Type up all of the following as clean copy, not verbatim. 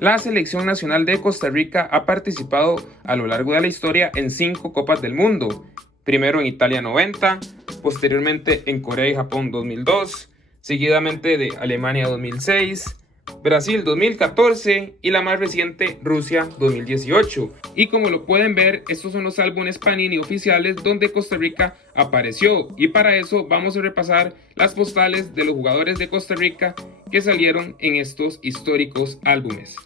La selección nacional de Costa Rica ha participado a lo largo de la historia en 5 Copas del Mundo, primero en Italia 90, posteriormente en Corea y Japón 2002, seguidamente de Alemania 2006, Brasil 2014 y la más reciente Rusia 2018. Y como lo pueden ver, estos son los álbumes Panini oficiales donde Costa Rica apareció, y para eso vamos a repasar las postales de los jugadores de Costa Rica que salieron en estos históricos álbumes.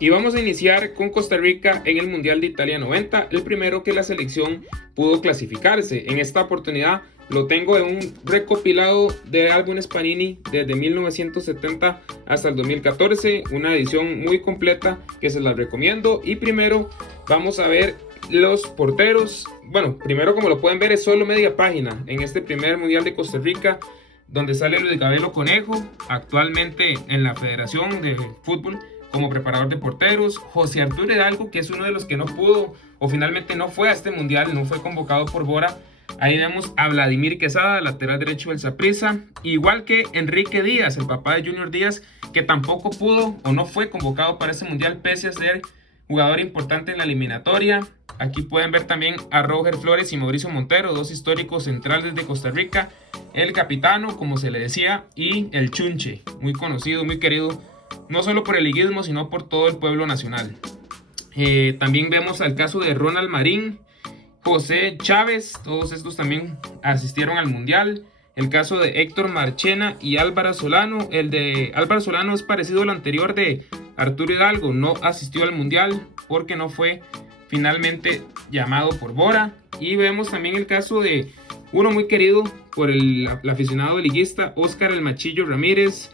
Y vamos a iniciar con Costa Rica en el Mundial de Italia 90, el primero que la selección pudo clasificarse. En esta oportunidad lo tengo en un recopilado de álbumes Panini desde 1970 hasta el 2014, una edición muy completa que se las recomiendo. Y primero vamos a ver los porteros. Bueno, primero, como lo pueden ver, es solo media página en este primer Mundial de Costa Rica, donde sale Luis Gabelo Conejo, actualmente en la Federación de Fútbol como preparador de porteros. José Arturo Hidalgo, que es uno de los que no pudo o finalmente no fue a este mundial, no fue convocado por Bora. Ahí vemos a Vladimir Quesada, lateral derecho del Saprissa, igual que Enrique Díaz, el papá de Junior Díaz, que tampoco pudo o no fue convocado para este mundial pese a ser jugador importante en la eliminatoria. Aquí pueden ver también a Roger Flores y Mauricio Montero, dos históricos centrales de Costa Rica, el capitano, como se le decía, y el Chunche, muy conocido, muy querido, no solo por el liguismo, sino por todo el pueblo nacional. También vemos al caso de Ronald Marín, José Chávez, todos estos también asistieron al mundial. El caso de Héctor Marchena y Álvaro Solano. El de Álvaro Solano es parecido al anterior de Arturo Hidalgo, no asistió al mundial porque no fue finalmente llamado por Bora. Y vemos también el caso de uno muy querido por el aficionado liguista, Óscar El Machillo Ramírez,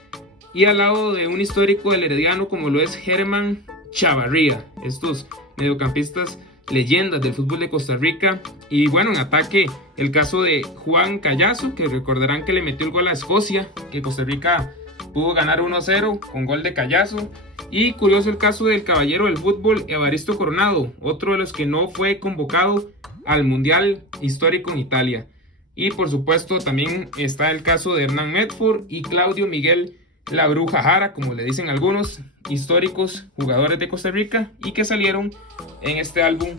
y al lado de un histórico del Herediano como lo es Germán Chavarría, estos mediocampistas leyendas del fútbol de Costa Rica. Y bueno, en ataque el caso de Juan Callazo, que recordarán que le metió el gol a Escocia, que Costa Rica pudo ganar 1-0 con gol de Callazo. Y curioso el caso del caballero del fútbol, Evaristo Coronado, otro de los que no fue convocado al mundial histórico en Italia. Y por supuesto también está el caso de Hernán Medford y Claudio Miguel La Bruja Jara, como le dicen algunos, históricos jugadores de Costa Rica y que salieron en este álbum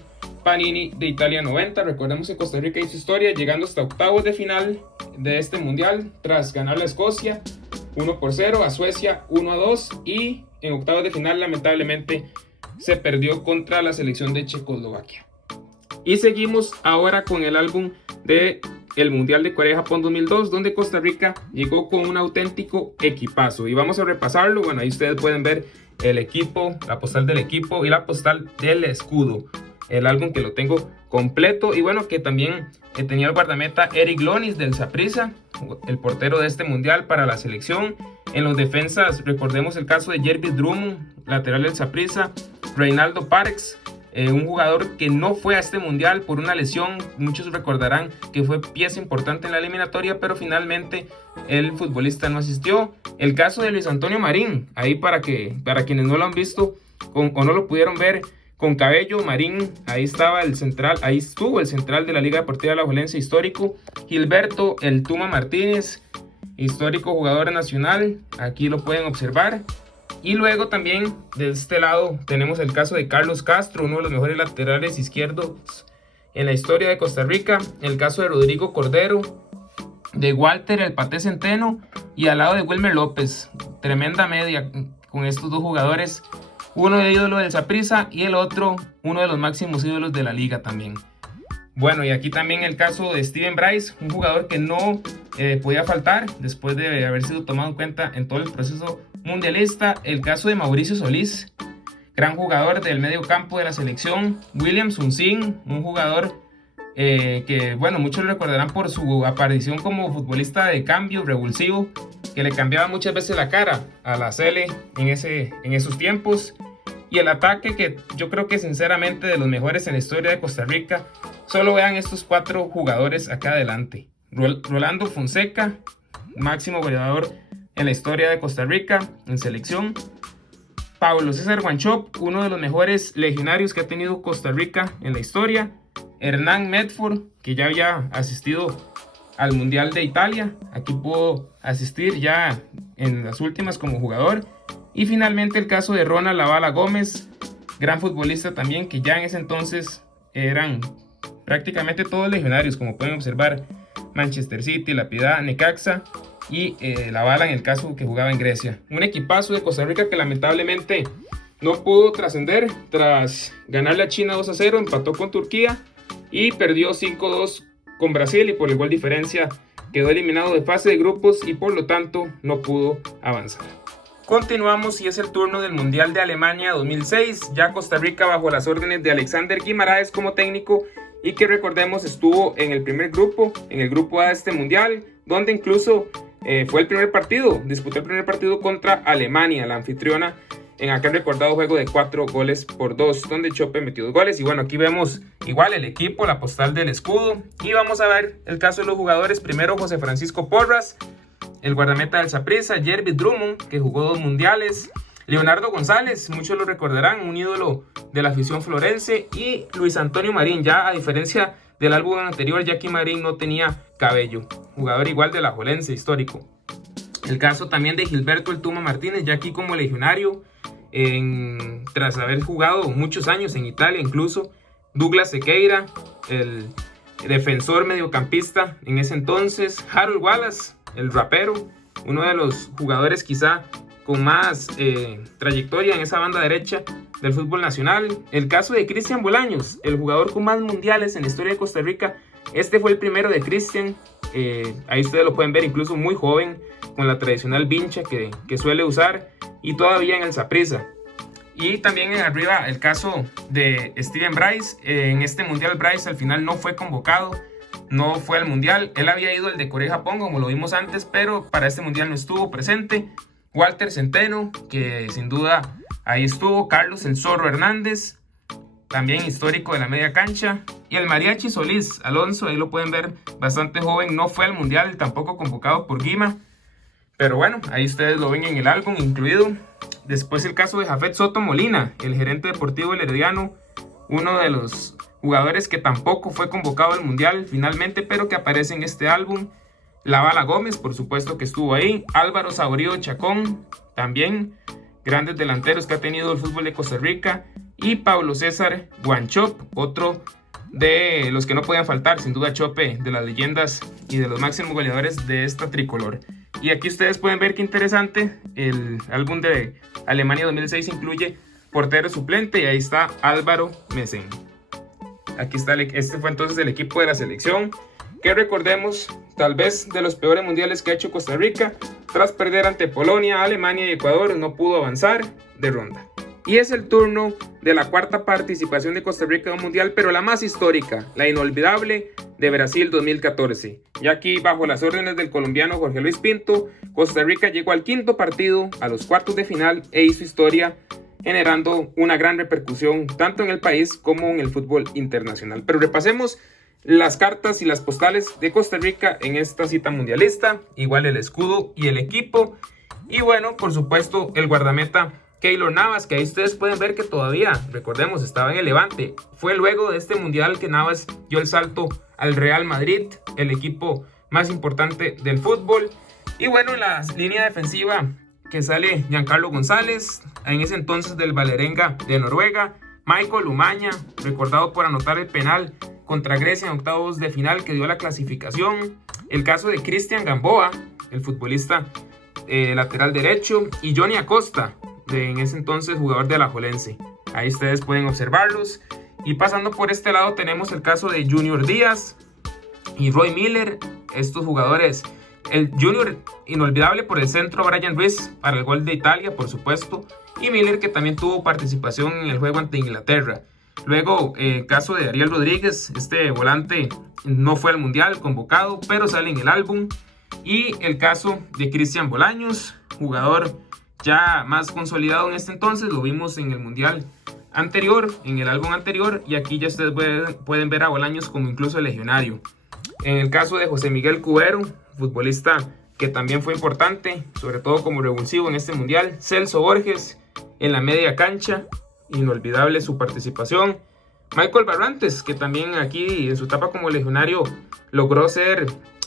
Panini de Italia 90. Recordemos que Costa Rica hizo historia llegando hasta octavos de final de este mundial tras ganar a Escocia 1-0, a Suecia 1-2, y en octavos de final lamentablemente se perdió contra la selección de Checoslovaquia. Y seguimos ahora con el álbum de el Mundial de Corea y Japón 2002, donde Costa Rica llegó con un auténtico equipazo. Y vamos a repasarlo. Bueno, ahí ustedes pueden ver el equipo, la postal del equipo y la postal del escudo. El álbum que lo tengo completo. Y bueno, que también tenía el guardameta Eric Lonis del Saprissa, el portero de este mundial para la selección. En los defensas, recordemos el caso de Jervis Drummond, lateral del Saprissa, Reinaldo Parks, un jugador que no fue a este mundial por una lesión. Muchos recordarán que fue pieza importante en la eliminatoria, pero finalmente el futbolista no asistió. El caso de Luis Antonio Marín, ahí para quienes no lo han visto o no lo pudieron ver, con cabello, Marín, ahí estaba el central, ahí estuvo el central de la Liga Deportiva de Alajuelense histórico. Gilberto El Tuma Martínez, histórico jugador nacional, aquí lo pueden observar. Y luego también de este lado tenemos el caso de Carlos Castro, uno de los mejores laterales izquierdos en la historia de Costa Rica. El caso de Rodrigo Cordero, de Walter El Paté Centeno, y al lado de Wilmer López. Tremenda media con estos dos jugadores, uno de ídolo del Saprissa y el otro uno de los máximos ídolos de la liga también. Bueno, y aquí también el caso de Steven Bryce, un jugador que no podía faltar después de haber sido tomado en cuenta en todo el proceso mundialista. El caso de Mauricio Solís, gran jugador del medio campo de la selección. William Sunsin, un jugador que, bueno, muchos lo recordarán por su aparición como futbolista de cambio, revulsivo, que le cambiaba muchas veces la cara a la Sele en esos tiempos. Y el ataque, que yo creo que sinceramente de los mejores en la historia de Costa Rica. Solo vean estos 4 jugadores acá adelante. Rolando Fonseca, máximo goleador en la historia de Costa Rica en selección. Pablo César Wanchope, uno de los mejores legionarios que ha tenido Costa Rica en la historia. Hernán Medford, que ya había asistido al Mundial de Italia, aquí pudo asistir ya en las últimas como jugador. Y finalmente el caso de Ronald La Bala Gómez, gran futbolista también, que ya en ese entonces eran prácticamente todos legionarios, como pueden observar: Manchester City, La Piedad, Necaxa y La Bala en el caso que jugaba en Grecia. Un equipazo de Costa Rica que lamentablemente no pudo trascender tras ganarle a China 2-0, empató con Turquía y perdió 5-2 con Brasil, y por igual diferencia quedó eliminado de fase de grupos y por lo tanto no pudo avanzar. Continuamos y es el turno del Mundial de Alemania 2006, ya Costa Rica bajo las órdenes de Alexander Guimaraes como técnico, y que recordemos estuvo en el primer grupo, en el grupo A de este Mundial, donde incluso fue el primer partido, disputó el primer partido contra Alemania, la anfitriona, en aquel recordado juego de 4-2, donde Chope metió 2 goles. Y bueno, aquí vemos igual el equipo, la postal del escudo, y vamos a ver el caso de los jugadores. Primero, José Francisco Porras, el guardameta del Saprissa; Jervis Drummond, que jugó 2 mundiales; Leonardo González, muchos lo recordarán, un ídolo de la afición florense; y Luis Antonio Marín. Ya a diferencia del álbum anterior, Jackie Marín no tenía cabello, jugador igual de la Jolense, histórico. El caso también de Gilberto El Tuma Martínez, ya aquí como legionario, tras haber jugado muchos años en Italia incluso. Douglas Sequeira, el defensor mediocampista en ese entonces. Harold Wallace, el rapero, uno de los jugadores quizá con más trayectoria en esa banda derecha del fútbol nacional. El caso de Cristian Bolaños, el jugador con más mundiales en la historia de Costa Rica. Este fue el primero de Cristian, ahí ustedes lo pueden ver, incluso muy joven, con la tradicional vincha que suele usar, y todavía en el Saprissa. Y también en arriba el caso de Steven Bryce. En este mundial Bryce al final no fue convocado, no fue al mundial. Él había ido al de Corea y Japón, como lo vimos antes, pero para este mundial no estuvo presente. Walter Centeno, que sin duda ahí estuvo. Carlos El Zorro Hernández, también histórico de la media cancha. Y el Mariachi Solís Alonso, ahí lo pueden ver, bastante joven, no fue al mundial, tampoco convocado por Guima. Pero bueno, ahí ustedes lo ven en el álbum incluido. Después el caso de Jafet Soto Molina, el gerente deportivo del Herediano, uno de los jugadores que tampoco fue convocado al mundial finalmente, pero que aparece en este álbum. La Bala Gómez, por supuesto que estuvo ahí. Álvaro Saborío Chacón, también grandes delanteros que ha tenido el fútbol de Costa Rica. Y Pablo César Guanchop, otro de los que no podían faltar, sin duda Chope, de las leyendas y de los máximos goleadores de esta tricolor. Y aquí ustedes pueden ver qué interesante, el álbum de Alemania 2006 incluye portero suplente, y ahí está Álvaro Mesen. Aquí está, este fue entonces el equipo de la selección, que recordemos, tal vez de los peores mundiales que ha hecho Costa Rica. Tras perder ante Polonia, Alemania y Ecuador, no pudo avanzar de ronda. Y es el turno de la cuarta participación de Costa Rica en un mundial, pero la más histórica, la inolvidable de Brasil 2014. Ya aquí, bajo las órdenes del colombiano Jorge Luis Pinto, Costa Rica llegó al 5º partido, a los cuartos de final, e hizo historia, generando una gran repercusión tanto en el país como en el fútbol internacional. Pero repasemos las cartas y las postales de Costa Rica en esta cita mundialista, igual el escudo y el equipo. Y bueno, por supuesto, el guardameta Keylor Navas, que ahí ustedes pueden ver que todavía, recordemos, estaba en el Levante. Fue luego de este mundial que Navas dio el salto al Real Madrid, el equipo más importante del fútbol. Y bueno, en la línea defensiva que sale Giancarlo González, en ese entonces del Vålerenga de Noruega. Michael Umaña, recordado por anotar el penal contra Grecia en octavos de final que dio la clasificación. El caso de Cristian Gamboa, el futbolista lateral derecho. Y Johnny Acosta, en ese entonces jugador de Alajuelense. Ahí ustedes pueden observarlos. Y pasando por este lado tenemos el caso de Junior Díaz y Roy Miller, estos jugadores. El Junior inolvidable por el centro, Brian Ruiz para el gol de Italia, por supuesto, y Miller, que también tuvo participación en el juego ante Inglaterra. Luego el caso de Ariel Rodríguez, este volante no fue al mundial convocado, pero sale en el álbum. Y el caso de Cristian Bolaños, jugador ya más consolidado en este entonces, lo vimos en el mundial anterior, en el álbum anterior, y aquí ya ustedes pueden ver a Bolaños como incluso legionario. En el caso de José Miguel Cubero, futbolista que también fue importante, sobre todo como revulsivo en este mundial. Celso Borges en la media cancha, inolvidable su participación. Michael Barrantes, que también aquí en su etapa como legionario logró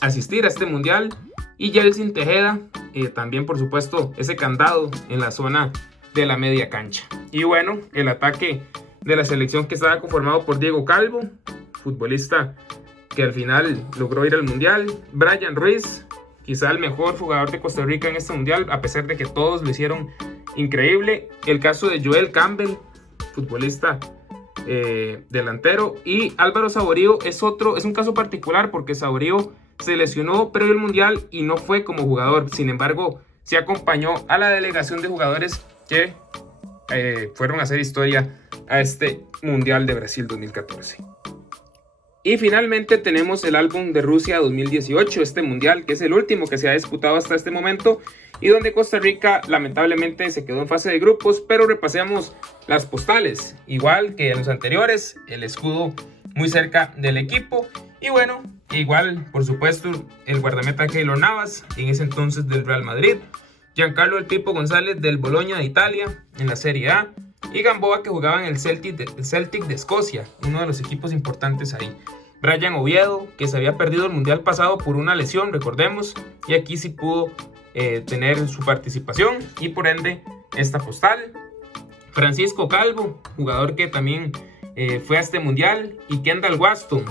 asistir a este mundial. Y Yeltsin Tejeda, también por supuesto ese candado en la zona de la media cancha. Y bueno, el ataque de la selección que estaba conformado por Diego Calvo, futbolista que al final logró ir al mundial, Bryan Ruiz, quizá el mejor jugador de Costa Rica en este mundial, a pesar de que todos lo hicieron increíble. El caso de Joel Campbell, futbolista delantero, y Álvaro Saborío es un caso particular porque Saborío se lesionó previo al mundial y no fue como jugador. Sin embargo, se acompañó a la delegación de jugadores que fueron a hacer historia a este mundial de Brasil 2014. Y finalmente tenemos el álbum de Rusia 2018, este mundial que es el último que se ha disputado hasta este momento y donde Costa Rica lamentablemente se quedó en fase de grupos, pero repasemos las postales, igual que en los anteriores, el escudo muy cerca del equipo y bueno, igual por supuesto el guardameta Keylor Navas, en ese entonces del Real Madrid, Giancarlo El Pipo González del Bologna de Italia en la Serie A y Gamboa, que jugaba en el Celtic de Escocia, uno de los equipos importantes ahí. Brian Oviedo, que se había perdido el mundial pasado por una lesión, recordemos, y aquí sí pudo tener su participación y por ende esta postal. Francisco Calvo, jugador que también fue a este mundial, y Kendall Waston,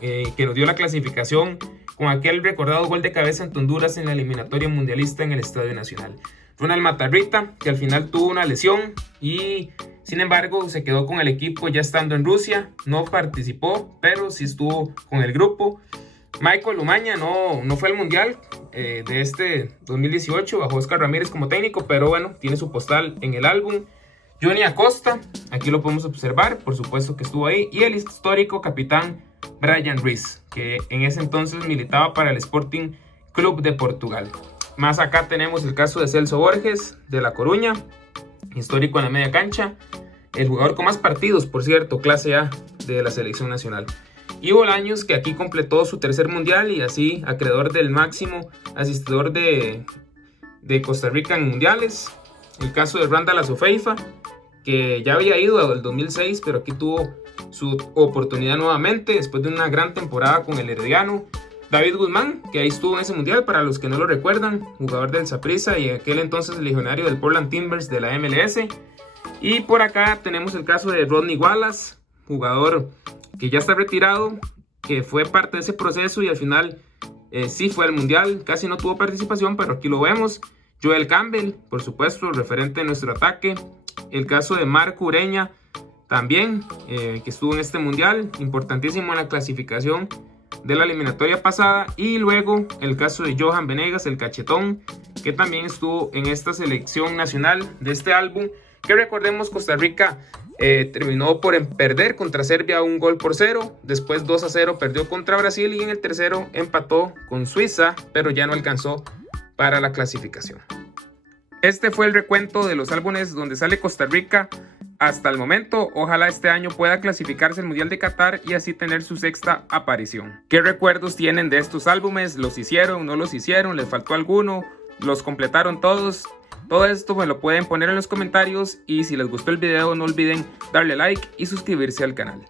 que nos dio la clasificación con aquel recordado gol de cabeza ante Honduras en la eliminatoria mundialista en el Estadio Nacional. Ronald Matarrita, que al final tuvo una lesión y sin embargo se quedó con el equipo ya estando en Rusia, no participó, pero sí estuvo con el grupo. Michael Umaña no fue al mundial de este 2018 bajo Oscar Ramírez como técnico, pero bueno, tiene su postal en el álbum. Johnny Acosta, aquí lo podemos observar, por supuesto que estuvo ahí, y el histórico capitán Bryan Ruiz, que en ese entonces militaba para el Sporting Club de Portugal. Más acá tenemos el caso de Celso Borges de La Coruña, histórico en la media cancha, el jugador con más partidos, por cierto, clase A de la selección nacional. Y Bolaños, que aquí completó su tercer mundial y así acreedor del máximo asistidor de Costa Rica en mundiales. El caso de Randall Azofeifa, que ya había ido al 2006, pero aquí tuvo su oportunidad nuevamente después de una gran temporada con el Herediano. David Guzmán, que ahí estuvo en ese mundial, para los que no lo recuerdan, jugador del Saprissa y aquel entonces legionario del Portland Timbers de la MLS. Y por acá tenemos el caso de Rodney Wallace, jugador que ya está retirado, que fue parte de ese proceso y al final sí fue al mundial, casi no tuvo participación, pero aquí lo vemos. Joel Campbell, por supuesto, referente de nuestro ataque. El caso de Marco Ureña, también, que estuvo en este mundial, importantísimo en la clasificación de la eliminatoria pasada. Y luego el caso de Johan Venegas, el cachetón, que también estuvo en esta selección nacional de este álbum, que recordemos Costa Rica terminó por perder contra Serbia 1-0, después 2-0 perdió contra Brasil y en el tercero empató con Suiza, pero ya no alcanzó para la clasificación. Este fue el recuento de los álbumes donde sale Costa Rica hasta el momento. Ojalá este año pueda clasificarse al Mundial de Qatar y así tener su sexta aparición. ¿Qué recuerdos tienen de estos álbumes? ¿Los hicieron? ¿No los hicieron? ¿Les faltó alguno? ¿Los completaron todos? Todo esto me lo pueden poner en los comentarios y si les gustó el video no olviden darle like y suscribirse al canal.